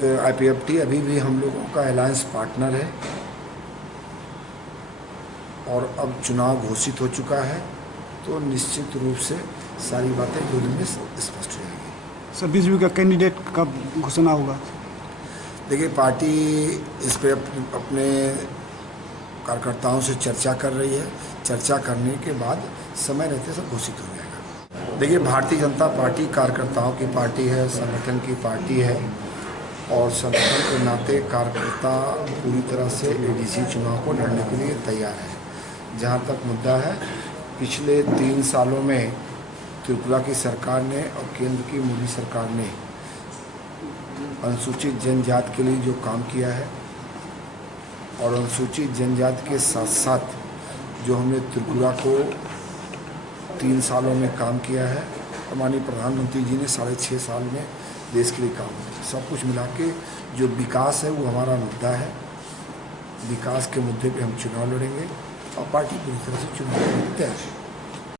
IPFT अभी भी हम लोगों का अलायंस पार्टनर है और अब चुनाव घोषित हो चुका है, तो निश्चित रूप से सारी बातें दो दिन में स्पष्ट हो जाएगी। सर बीजेपी का कैंडिडेट कब घोषणा होगा? देखिए, पार्टी इस पर अपने कार्यकर्ताओं से चर्चा कर रही है। चर्चा करने के बाद समय रहते सब घोषित हो जाएगा। देखिए, भारतीय जनता पार्टी कार्यकर्ताओं की पार्टी है, संगठन की पार्टी है और संगठन के नाते कार्यकर्ता पूरी तरह से ADC चुनाव को लड़ने के लिए तैयार है। जहाँ तक मुद्दा है, पिछले 3 सालों में त्रिपुरा की सरकार ने और केंद्र की मोदी सरकार ने अनुसूचित जनजाति के लिए जो काम किया है और अनुसूचित जनजाति के साथ साथ जो हमने त्रिपुरा को 3 सालों में काम किया है, और माननीय प्रधानमंत्री जी ने 6.5 साल में देश के लिए काम किया। सब कुछ मिला के जो विकास है वो हमारा मुद्दा है। विकास के मुद्दे पे हम चुनाव लड़ेंगे और पार्टी पूरी तरह से चुनाव लड़ने तैयार है।